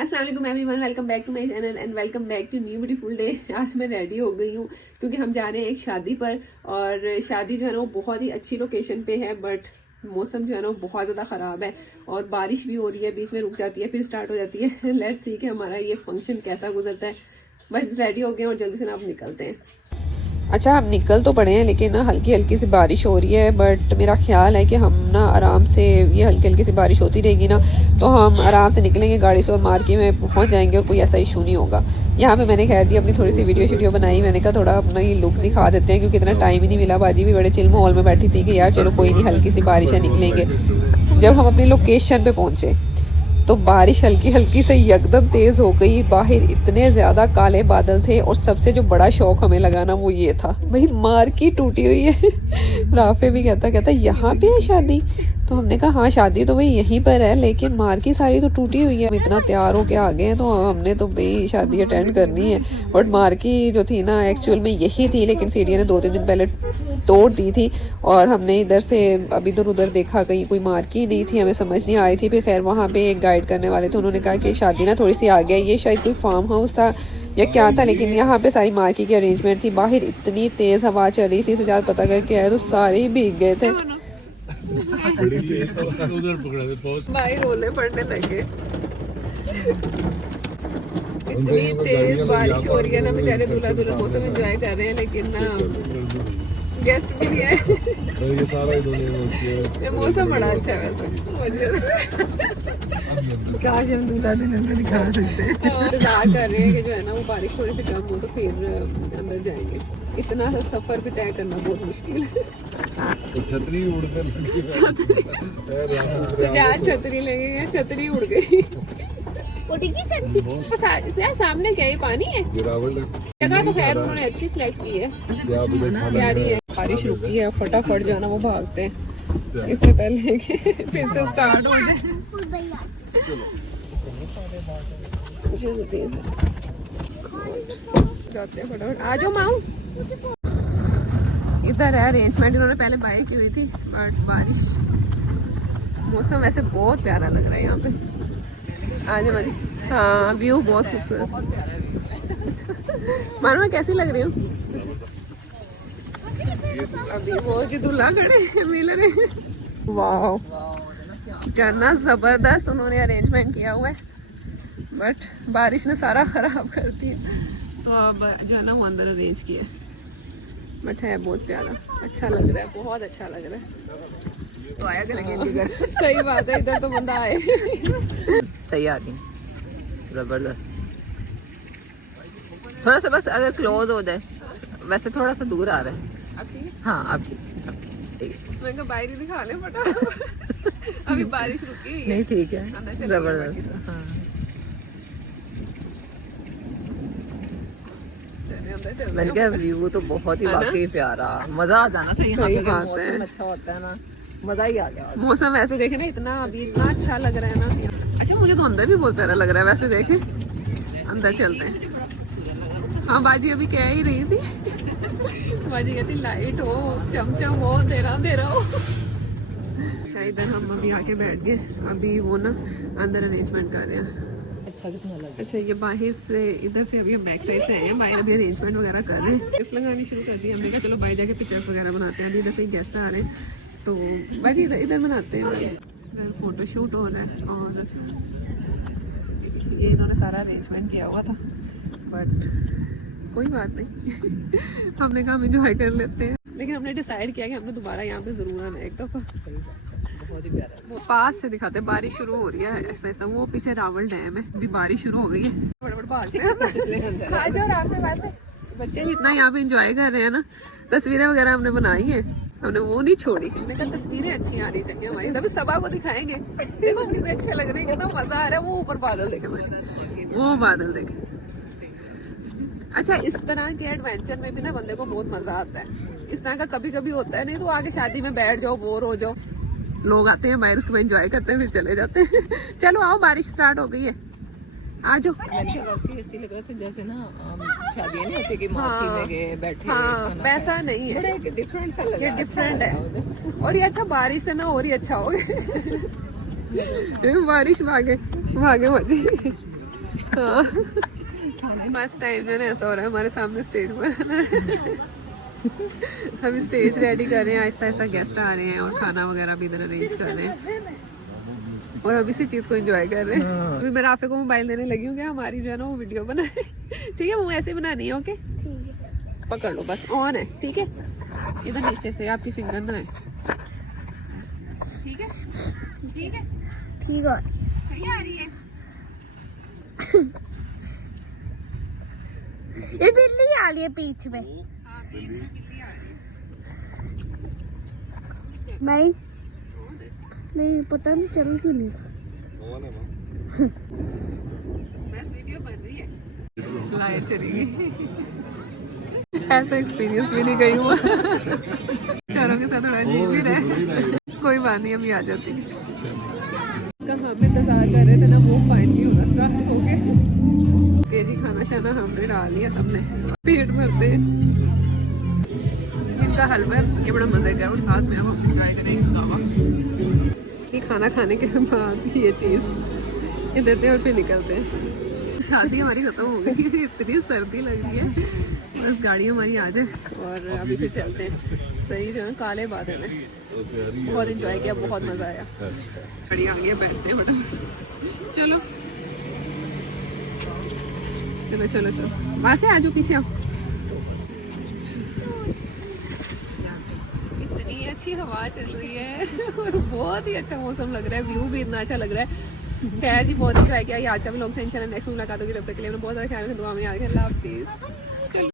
अस्सलाम वालेकुम everyone, welcome back to my channel and welcome back to new beautiful day. आज मैं ready हो गई हूँ क्योंकि हम जा रहे हैं एक शादी पर। और शादी जो है ना वो बहुत ही अच्छी लोकेशन पे है, बट मौसम जो है ना वो बहुत ज़्यादा ख़राब है और बारिश भी हो रही है, बीच में रुक जाती है फिर स्टार्ट हो जाती है। लेट्स सी कि हमारा ये फंक्शन कैसा गुजरता है। बस रेडी हो गए और जल्दी से ना आप निकलते हैं। अच्छा, हम निकल तो पड़े हैं लेकिन ना हल्की हल्की सी बारिश हो रही है। बट मेरा ख्याल है कि हम ना आराम से, ये हल्की हल्की सी बारिश होती रहेगी ना तो हम आराम से निकलेंगे गाड़ी से और मार्केट में पहुंच जाएंगे और कोई ऐसा इशू नहीं होगा। यहाँ पे मैंने खैर जी अपनी थोड़ी सी वीडियो बनाई। मैंने कहा थोड़ा अपना ये लुक दिखा देते हैं क्योंकि इतना टाइम ही नहीं मिला। बाजी भी बड़े चिल माहौल में बैठी थी कि यार चलो कोई नहीं, हल्की सी बारिश है, निकलेंगे। जब हम अपनी लोकेशन पे पहुंचे तो बारिश हल्की हल्की से यकदम तेज हो गई। बाहर इतने ज्यादा काले बादल थे और सबसे जो बड़ा शौक हमें लगा ना वो ये था, भाई मार्केट टूटी हुई है। राफे भी कहता यहाँ पे है शादी, तो हमने कहा हाँ शादी तो भाई यहीं पर है लेकिन मार्केट सारी तो टूटी हुई है। हम इतना तैयार होके आ गए हैं तो हमने तो भाई शादी अटेंड करनी है। बट मार्केट जो थी ना एक्चुअल में यही थी, लेकिन सीढ़िया ने 2-3 दिन पहले तोड़ दी थी और हमने इधर से अब इधर उधर देखा, कहीं कोई मार्केट नहीं थी, हमें समझ नहीं आई थी। फिर खैर वहाँ पे एक गाइड करने वाले थे, उन्होंने कहा कि शादी ना थोड़ी सी आ गया, ये शायद कोई फार्म हाउस था या क्या था, लेकिन यहाँ पे सारी मार्केट की अरेंजमेंट थी। बाहर इतनी तेज हवा चल रही थी, सजाद पता करके आए तो सारे ही भीग गए थे। भाई रोले पड़ने लगे, इतनी तेज बारिश हो रही है ना। बेचारे दूल्हा दुल्हन मौसम एंजॉय कर रहे हैं लेकिन ना गेस्ट भी नहीं है। ये मौसम बड़ा अच्छा है वैसे। काश हम दूल्हा दुल्हन को दिखा सकते हैं। इंतजार कर रहे हैं कि जो है ना वो बारिश थोड़ी सी कम हो तो फिर अंदर जाएंगे। इतना सा सफर भी तय करना बहुत मुश्किल है। छतरी उड़कर छतरी ले गई, छतरी उड़ गई। सामने क्या ये पानी है? जगह तो खैर उन्होंने अच्छी सिलेक्ट की है, प्यारी है। बारिश रुकी है, फटाफट जो है ना वो भागते हैं इससे पहले कि फिर से स्टार्ट हो जाए। जाते हैं फटाफट। आ जाओ माऊ। इधर है अरेंजमेंट, इन्होंने पहले बाय की हुई थी बट बारिश, मौसम वैसे बहुत प्यारा लग रहा है यहाँ पे। आ जाओ मानी। हाँ व्यू बहुत खूबसूरत। मानो मैं कैसी लग रही हूँ? अभी वो जो दूल्हा खड़े मिल रहे हैं। वाह कितना जबरदस्त उन्होंने अरेंजमेंट किया हुआ है, बट बारिश ने सारा खराब कर दिया। तो अब जो है ना वो अंदर अरेंज किया, बट है बहुत प्यारा, अच्छा लग रहा है, बहुत अच्छा लग रहा है। तो आया करेंगे सही बात है, इधर तो बंदा आए। सही आती जबरदस्त। थोड़ा सा बस अगर क्लोज हो जाए, वैसे थोड़ा सा दूर आ रहा है। हाँ अब मैं कहा बाहर ही दिखा ले फटाफट। अभी बारिश रुकी हुई है। नहीं ठीक है, जबरदस्त। हाँ मैंने कहा व्यू तो बहुत ही वाकई प्यारा, मजा आ जाना था यहाँ पे। मौसम अच्छा होता है ना, मजा ही आ गया। मौसम वैसे देखे ना इतना अभी इतना अच्छा लग रहा है ना। अच्छा मुझे तो अंदर भी बहुत प्यारा लग रहा है वैसे, देखे अंदर चलते हैं। हाँ बाजी अभी कह ही रही थी। बाजी कहती लाइट हो, चमचम हो, अंधेरा हो। अच्छा इधर हम अभी आके बैठ गए, अभी वो ना अंदर अरेंजमेंट कर रहे हैं। अच्छा ये बाहर से, इधर से अभी हम बैक साइड से आए हैं, बाहर अभी अरेंजमेंट वगैरह कर रहे हैं, इस लगानी शुरू कर दी। हमने कहा चलो बाहर जाके पिक्चर्स वगैरह बनाते हैं। अभी इधर से गेस्ट आ रहे हैं तो बाजी इधर बनाते हैं। इधर फोटो शूट हो रहा है और ये इन्होंने सारा अरेंजमेंट किया हुआ था, बट कोई बात नहीं। हमने कहा हम एंजॉय कर लेते हैं, लेकिन हमने डिसाइड किया कि हमने दोबारा यहाँ पे जरूर आना है एक दफा। बहुत ही प्यारा। वो पास से दिखाते, बारिश शुरू हो रही है ऐसा ऐसा। वो पीछे रावल डैम है, अभी बारिश शुरू हो गई है। बड़े भागते हैं। बच्चे भी इतना यहाँ पे एंजॉय कर रहे हैं ना, तस्वीरें वगैरह हमने बनाई है, हमने वो नहीं छोड़ी। हमने कहा तस्वीरें अच्छी आ रही चाहिए हमारी, तभी सबा को दिखाएंगे। देखो कितने अच्छे लग रहे हैं, कितना मजा आ रहा है। वो ऊपर बादल देखे मैंने, वो बादल देखे। अच्छा इस तरह के एडवेंचर में भी ना बंदे को बहुत मजा आता है। इस तरह का कभी कभी होता है, नहीं तो आगे शादी में बैठ जाओ, बोर हो जाओ। लोग आते हैं बाहर, उसको एंजॉय करते हैं फिर चले जाते हैं। चलो आओ, बारिश स्टार्ट हो गई है, आ जाओ। ऐसी लग रहा था जैसे ना शादी नहीं होती कि मार्केट में गए बैठे। हाँ वैसा नहीं है, डिफरेंट सा लगा, ये डिफरेंट है। और ये अच्छा बारिश से ना और ही अच्छा हो गया। बारिश भागे भागे मजे। फर्स्ट टाइम जो है ऐसा हो रहा है हमारे सामने स्टेज पर हम स्टेज रेडी कर रहे हैं, आहिस्ता आहिस्ता गेस्ट आ रहे हैं और खाना वगैरह भी इधर अरेंज कर रहे हैं और हम इसी चीज़ को एंजॉय कर रहे हैं। अभी मैं राफे को मोबाइल देने लगी हूँ कि हमारी जो है ना वो वीडियो बनाए। ठीक है, मुँह ऐसे बनानी है। ओके पकड़ लो, बस ऑन है। ठीक है, इधर नीचे से आपकी फिंगर ना है। ठीक है ठीक है ठीक है। सही आ रही है। ये बिल्ली आ रही है बीच में। हाँ, बीच में बिल्ली आ रही है। नहीं नहीं, पता नहीं चल क्यों नहीं। बस वीडियो बन रही है, लाइट चली गई। ऐसा एक्सपीरियंस भी नहीं गई हुआ। चारों के साथ थोड़ा अजीब भी रहे। कोई बात नहीं, अभी आ जाती है। हम इंतजार कर रहे थे ना, वो फाइनली होना स्टार्ट हो गए। जी खाना शाना हमने डाल लिया सबने, पेट भरते इनका हलवा है, ये बड़ा मजे का है। और साथ में हम एंजॉय करेंगे कावा। ये खाना खाने के बाद ये चीज़ ये देते हैं और फिर निकलते हैं। शादी हमारी खत्म हो गई है, इतनी सर्दी लग रही है। बस गाड़ी हमारी आ जाए और अभी फिर चलते हैं। सही जो है काले बादल हैं, बहुत एंजॉय किया, बहुत मज़ा आया। गाड़ी आ गई, बैठते हैं फटाफट। चलो चलो चलो चलो, वहाँ से आ जाओ, पीछे आओ। इतनी अच्छी हवा चल रही है और बहुत ही अच्छा मौसम लग रहा है, व्यू भी इतना अच्छा लग रहा है। खैर जी, बहुत इंजॉय किया। आज का भी लोग टेंशन है। नेक्स्ट मुलाकात होगी, तब तक के लिए बहुत ज़्यादा ख्याल रखें, दुआ में याद रखें। अल्लाह हाफिज़।